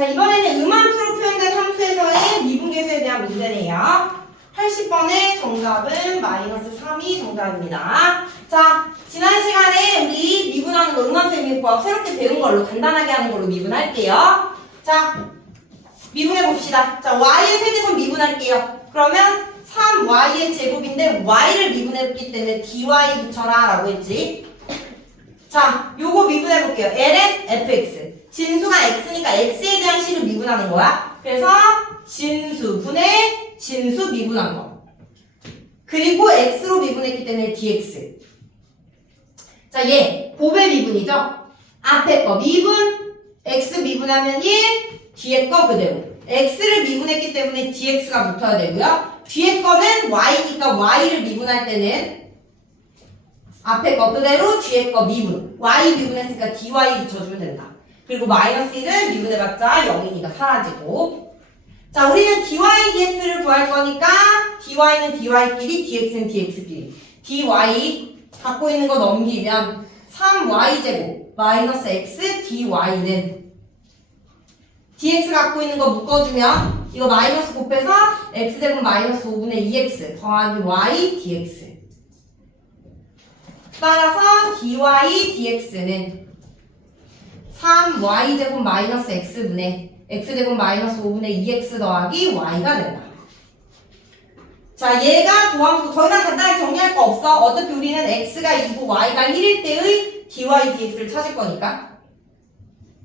자, 이번에는 음함수로 표현된 함수에서의 미분계수에 대한 문제네요. 80번의 정답은 마이너스 3이 정답입니다. 자, 지난 시간에 우리 미분하는 거 음함수의 미분법 새롭게 배운 걸로 간단하게 하는 걸로 미분할게요. 자, 미분해 봅시다. 자, y의 세제곱 미분할게요. 그러면 3y의 제곱인데 y를 미분했기 때문에 dy 붙여라 라고 했지. 자, 요거 미분해 볼게요. ln fx. 진수가 x니까 x에 대한 식을 미분하는 거야. 그래서 진수 분의 진수 미분한 거. 그리고 x로 미분했기 때문에 dx. 자, 얘 곱의 미분이죠. 앞에 거 미분 x 미분하면 1, 뒤에 거 그대로. x를 미분했기 때문에 dx가 붙어야 되고요. 뒤에 거는 y니까 y를 미분할 때는 앞에 거 그대로 뒤에 거 미분. y 미분했으니까 dy 붙여주면 된다. 그리고 마이너스 1은 미분해봤자 0이니까 사라지고. 자, 우리는 dy dx를 구할 거니까 dy는 dy끼리 dx는 dx끼리. dy 갖고 있는 거 넘기면 3y제곱 마이너스 x dy는 dx 갖고 있는 거 묶어주면 이거 마이너스 곱해서 x제곱 마이너스 5분의 2x 더하기 y dx 따라서 dy dx는 3y제곱 마이너스 x분의 x제곱 마이너스 5분의 2x 더하기 y가 된다. 자, 얘가 도함수 더 이상 간단하게 정리할 거 없어. 어차피 우리는 x가 2고 y가 1일 때의 dy dx를 찾을 거니까.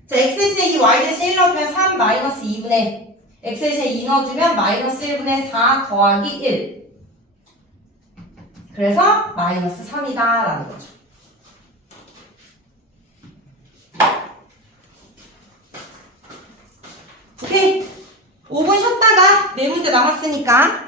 자, x 대신에 이 y 대신 1 넣어주면 3 마이너스 2분의 x 대신에 2 넣어주면 마이너스 1분의 4 더하기 1. 그래서 마이너스 3이다 라는 거죠. 오케이. 5분 쉬었다가 네 문제 남았으니까